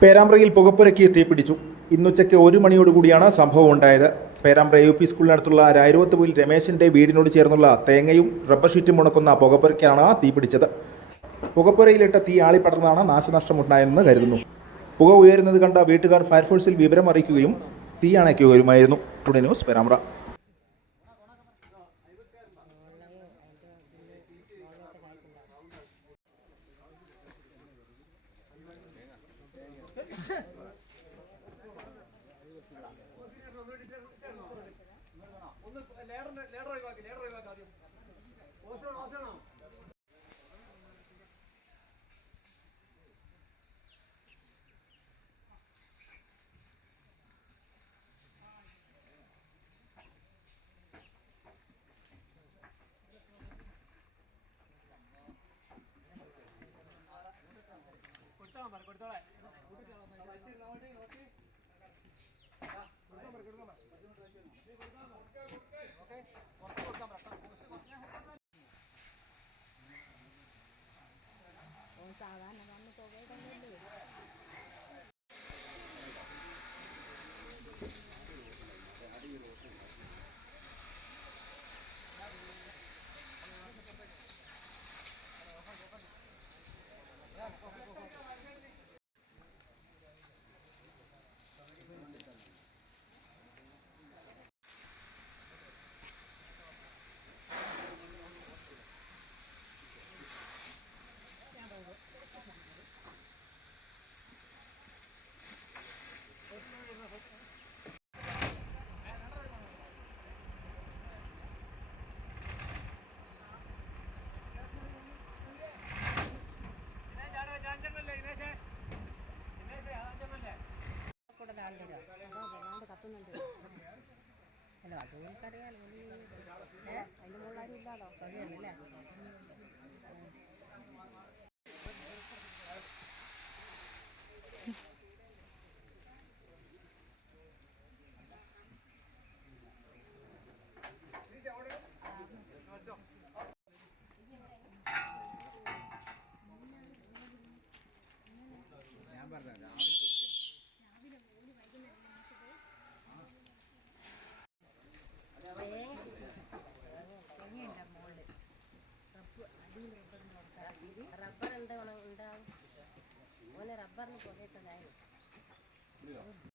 പേരാമ്പ്രയിൽ പുകപ്പുരയ്ക്ക് തീപിടിച്ചു. ഇന്നുച്ചയ്ക്ക് ഒരു മണിയോടുകൂടിയാണ് സംഭവം ഉണ്ടായത്. പേരാമ്പ്ര യു പി സ്കൂളിനടുത്തുള്ള രായരുവത്തുവിൽ രമേശിന്റെ വീടിനോട് ചേർന്നുള്ള തേങ്ങയും റബ്ബർ ഷീറ്റും മുണക്കുന്ന പുകപ്പുരയ്ക്കാണ് തീപിടിച്ചത്. പുകപ്പുരയിലിട്ട തീ ആളിപ്പടർന്നാണ് നാശനഷ്ടമുണ്ടായെന്ന് കരുതുന്നു. പുക ഉയരുന്നത് കണ്ട വീട്ടുകാർ ഫയർഫോഴ്സിൽ വിവരം അറിയിക്കുകയും തീ അണയ്ക്കുകയുമായിരുന്നു. Today news Perambra. ഒന്ന് ലേഡറിന്റെ ലേഡർ ഒഴിവാക്കി ലേഡർ ഒഴിവാക്കി ആദ്യം ഓസണം ഓസണം കൊടുത്തോളാം കൊടുത്തോളാം. ఉంటావా నన్ను తోగేదండి താണ്ടില്ല അതോ വല്ലാണ്ട് കത്തുന്നുണ്ട്. അല്ല അത് എനിക്കറിയാലോ അതിന്റെ മുകളിലാരും ഇല്ലാതോ ശരിയല്ലേ મને રબરનું પ્રોજેક્ટ જાય